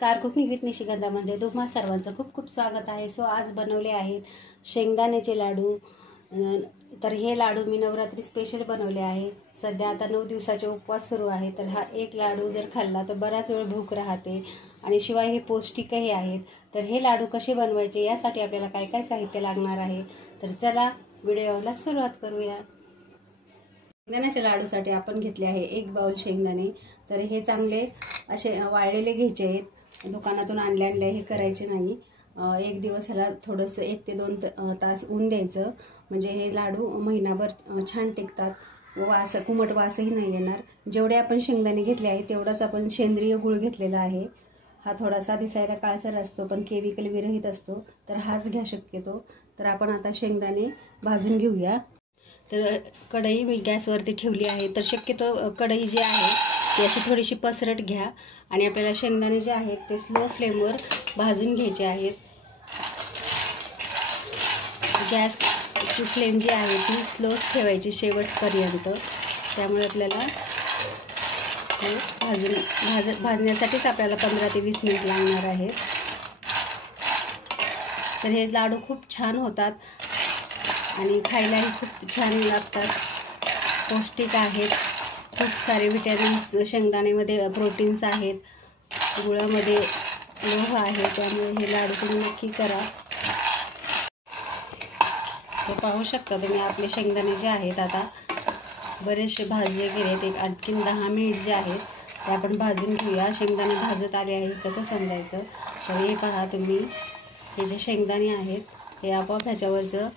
नमस्कार, cooking with निशिगंधामध्ये तुम्हा सर्वांचं खूप खूप स्वागत आहे. सो आज बनवले आहेत शेंगदाण्याचे लाडू. तर हे लाडू मी नवरात्री स्पेशल बनवले आहे. सध्या आता 9 दिवसाचे उपवास सुरू आहे. तर हा एक लाडू जर खाल्ला तर बराच वेळ भूक राहते आणि शिवाय हे पौष्टिकही आहेत. तर हे लाडू कसे बनवायचे यासाठी आपल्याला काय काय साहित्य लागणार आहे, तर चला व्हिडिओला सुरुवात करूया. शेंगदाण्याच्या लाडूसाठी आपण घेतले आहे 1 बाउल शेंगदाणे. तर हे चांगले असे वाळलेले घ्यायचे आहेत. दुकानातून आणले हे करायचे नाही. एक दिवस ह्याला थोडंसं 1 ते 2 तास ऊन द्यायचं, म्हणजे हे लाडू महिनाभर छान टिकतात. वास कुमट वासही नाही येणार. जेवढे आपण शेंगदाणे घेतले आहे तेवढाच आपण सेंद्रिय गूळ घेतलेला आहे. हा थोडासा दिसायला काळसर असतो पण केमिकल विरहित असतो, तर हाच घ्या शक्यतो. तर आपण आता शेंगदाणे भाजून घेऊया. तर कढई मी गॅसवरती ठेवली आहे. तर शक्यतो कढई जी आहे ती अशी थोडीशी पसरट घ्या आणि आपल्याला शेंगदाणे जे आहेत ते स्लो फ्लेमवर भाजून घ्यायचे आहेत. गॅसची फ्लेम जी आहे ती स्लोच ठेवायची शेवटपर्यंत. त्यामुळे आपल्याला हे भाजण्यासाठीच आपल्याला 15 ते 20 मिनिट लागणार आहेत. तर हे लाडू खूप छान होतात आणि खायलाही खूप छान लागतात. पौष्टिक आहेत. खूप सारे विटॅमिन्स शेंगदाण्यामध्ये, प्रोटीन्स आहेत, गुळामध्ये लोह आहे. त्यामुळे हे लाडू तुम्ही नक्की करा. हे पाहू शकता तुम्ही आपले शेंगदाणे जे आहेत आता बरेचसे भाजले गेले आहेत. एक आणखीन 10 मिनिट जे आहेत ते आपण भाजून घेऊया. शेंगदाणे भाजत आले आहे कसं समजायचं, तर हे पहा तुम्ही, हे जे शेंगदाणे आहेत हे आपोआप ह्याच्यावरचं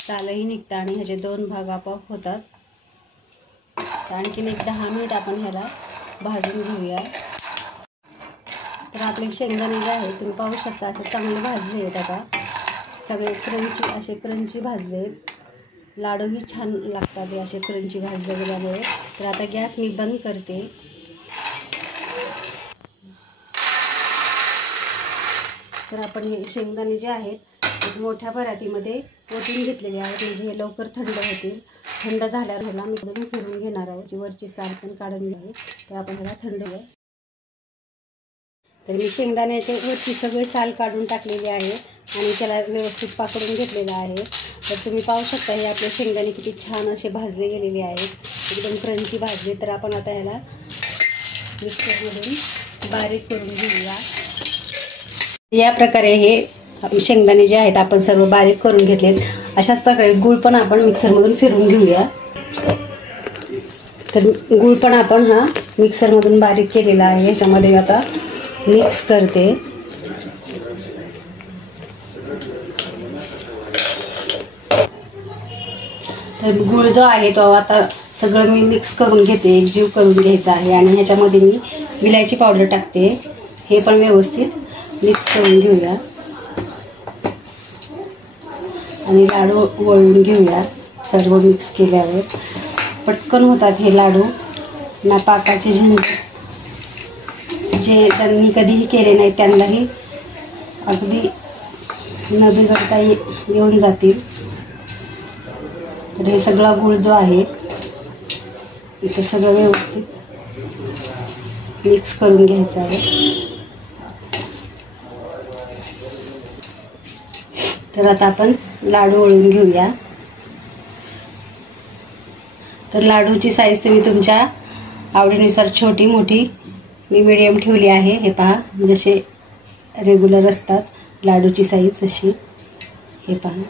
सालही निघतं आणि ह्याचे 2 भाग आपोआप होतात. तर आणखीन एक 10 मिनिट आपण ह्याला भाजून घेऊया. तर आपले शेंगदाणे जे आहेत तुम्ही पाहू शकता असे चांगले भाजले आहेत. आता सगळे क्रंची भाजले आहेत. लाडूही छान लागतात हे असे क्रंची भाजले गेल्यामुळे. तर आता गॅस मी बंद करते. तर आपण हे शेंगदाणे जे आहेत एक मोठ्या परातीमध्ये ओतून घेतलेले आहेत, म्हणजे हे लवकर थंड होतील. थंड झाल्यावर ह्याला मी फिरून घेणार आहे. जी वरची साल पण काढून घ्यावी. तर आपण ह्याला थंड आहे. तर मी शेंगदाण्याचे वरची सगळे साल काढून टाकलेली आहे आणि त्याला व्यवस्थित पाकडून घेतलेलं आहे. तर तुम्ही पाहू शकता हे आपले शेंगदाणे किती छान असे भाजले गेलेले आहेत, एकदम क्रंची भाजले. तर आपण आता ह्याला मिक्सरमधून बारीक करून घेऊया. या प्रकारे हे शेंगदाणे जे आहेत आपण सर्व बारीक करून घेतलेत. अशाच प्रकारे गूळ पण आपण मिक्सरमधून फिरवून घेऊया. तर गूळ पण आपण हा मिक्सरमधून बारीक केलेला आहे. ह्याच्यामध्ये आता मिक्स करते. तर गूळ जो आहे तो आता सगळं मी मिक्स करून घेते, एकजीव करून घ्यायचा आहे आणि ह्याच्यामध्ये मी विलायची पावडर टाकते. हे पण व्यवस्थित मिक्स करून घेऊया आणि लाडू वळून घेऊया. सर्व मिक्स केल्यावर पटकन होतात हे लाडू. ना पाकाचे झंझट, जे त्यांनी कधीही केले नाही त्यांनाही अगदी न बिघडता येऊन जातील. तर हे सगळा गूळ जो आहे इथे सगळं व्यवस्थित मिक्स करून घ्यायचं आहे. तर आता आपण लाडू वळून घेऊया. तर लाडूची साईज तुम्ही तुमच्या आवडीनुसार छोटी मोठी मी मीडियम ठेवली आहे. हे पहा, जसे रेग्युलर असतात लाडूची साईज अशी. हे पहा,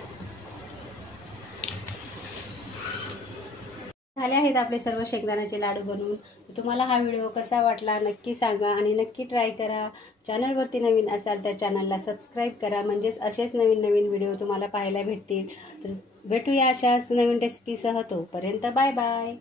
झाले आहेत आपले सर्व शेंगदाण्याचे लाडू बनवून. तुम्हाला हा व्हिडिओ कसा वाटला नक्की सांगा आणि नक्की ट्राय करा. चॅनलवरती नवीन असाल तर चॅनलला सबस्क्राईब करा, म्हणजेच असेच नवीन नवीन व्हिडिओ तुम्हाला पाहायला भेटतील. तर भेटूया अशाच नवीन रेसिपीसह. तोपर्यंत बाय बाय.